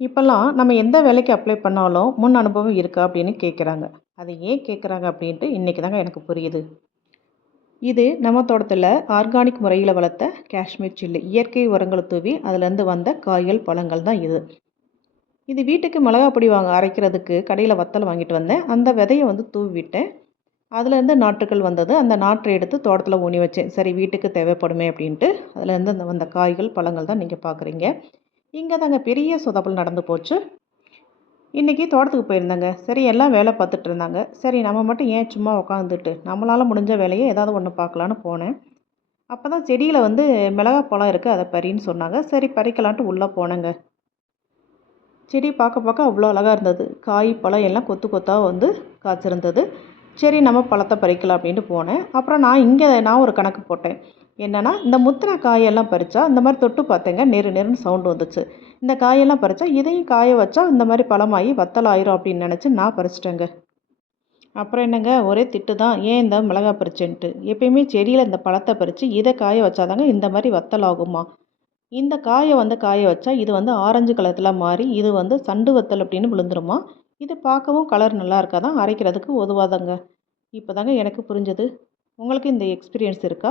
இப்போல்லாம் நம்ம எந்த வேலைக்கு அப்ளை பண்ணாலும் முன் அனுபவம் இருக்கா அப்படின்னு கேட்குறாங்க அதை ஏன் கேட்குறாங்க அப்படின்ட்டு இன்றைக்கி தாங்க எனக்கு புரியுது. இது நம்ம தோட்டத்தில் ஆர்கானிக் முறையில் வளர்த்த காஷ்மீர் சில்லி இயற்கை உரங்களை தூவி அதுலேருந்து வந்த காய்கள் பழங்கள் தான் இது. இது வீட்டுக்கு மிளகா பொடி வாங்க அரைக்கிறதுக்கு கடையில் வத்தல் வாங்கிட்டு வந்தேன். அந்த விதையை வந்து தூவி விட்டேன் அதுலேருந்து நாற்றுகள் வந்தது. அந்த நாற்றை எடுத்து தோட்டத்தில் ஊனி வச்சேன். சரி வீட்டுக்கு தேவைப்படுமே அப்படின்ட்டு அதுலேருந்து அந்த வந்த காய்கள் பழங்கள் தான் நீங்கள் பார்க்குறீங்க இங்கே தாங்க பெரிய சொதப்பல் நடந்து போச்சு. இன்றைக்கி தோட்டத்துக்கு போயிருந்தாங்க. சரி எல்லாம் வேலை பார்த்துட்டு இருந்தாங்க. சரி நம்ம மட்டும் ஏன் சும்மா உட்காந்துட்டு நம்மளால் முடிஞ்ச வேலையை ஏதாவது ஒன்று பார்க்கலான்னு போனேன். அப்போ தான் செடியில் வந்து மிளகா பழம் இருக்குது அதை பறின்னு சொன்னாங்க. சரி பறிக்கலான்ட்டு உள்ளே போனேங்க. செடி பார்க்க பார்க்க அவ்வளோ அழகாக இருந்தது. காய் பழம் எல்லாம் கொத்து கொத்தாக வந்து காய்ச்சிருந்தது. சரி நம்ம பழத்தை பறிக்கலாம் அப்படின்ட்டு போனேன். அப்புறம் நான் இங்கே நான் ஒரு கணக்கு போட்டேன். என்னென்னா இந்த முத்தின காயெல்லாம் பறித்தா இந்த மாதிரி தொட்டு பார்த்தேங்க நெரு நெருன்னு சவுண்டு வந்துச்சு. இந்த காயெல்லாம் பறித்தா இதையும் காய வச்சா இந்த மாதிரி பழமாகி வத்தலாயிரும் அப்படின்னு நினச்சி நான் பறிச்சிட்டேங்க. அப்புறம் என்னங்க ஒரே திட்டு தான் ஏன் இந்த மிளகா பறிச்சுன்ட்டு? எப்பயுமே செடியில் இந்த பழத்தை பறித்து இதை காய வச்சாதாங்க இந்த மாதிரி வத்தல் ஆகுமா? இந்த காயை வந்து காய வச்சா இது வந்து ஆரஞ்சு கலத்தில் மாறி இது வந்து சண்டு வத்தல் அப்படின்னு விழுந்துருமா? இது பார்க்கவும் கலர் நல்லா இருக்கா தான் அரைக்கிறதுக்கு உதவாதங்க இப்போ தாங்க எனக்கு புரிஞ்சது. உங்களுக்கு இந்த எக்ஸ்பீரியன்ஸ் இருக்கா?